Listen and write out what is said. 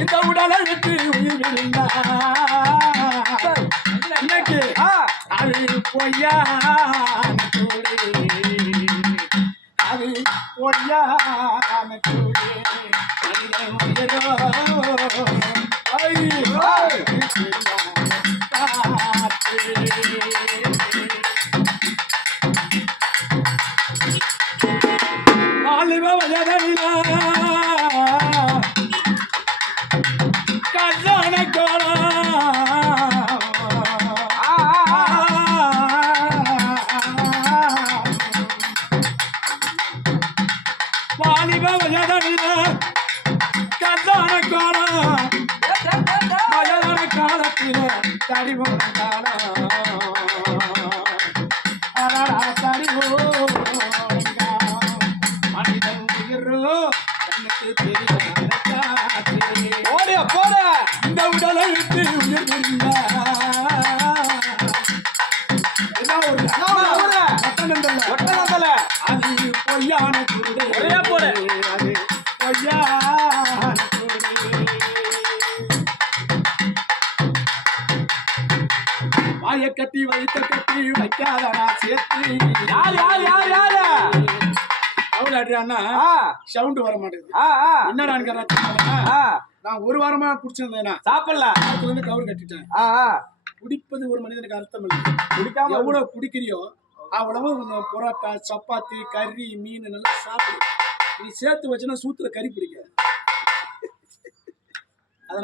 இந்த உடலை விட்டு உயிர் விழுந்தா இன்னைக்கு ஆ, அது பொய்யா அது பொய்யா வாலிப வயதிலா வாலிப வயதில கதான காலம் டே, வயதான காலத்தில தடிவோன காலம் அடடா தடிவோன மனிதன் உயிரோ எனக்கு தெரியாத காற்று. போடுயா, பொய்யான குருடு. குருடு. வாய கட்டி வைத்த கட்டி வைக்காதடா சேர்த்து. யார், யார், யார், யாரு? ஆ, சவுண்ட் வர மாட்டேங்குது. ஆ, நான் ஒரு வாரமா குடிச்சிருந்தேனா? சாப்பிடல. அதுல இருந்து கவர் கட்டிட்டேன். குடிப்பது ஒரு மனிதனுக்கு அர்த்தம் இல்லை. குடிக்காம எவ்வளவு குடிக்கிறியோ அவ்வளவு உன்னை பரோட்டா சப்பாத்தி கறி மீன் நல்லா சாப்பிடு. நீ சேர்த்து வச்சுன்னா சூத்துல கறி பிடிக்காது.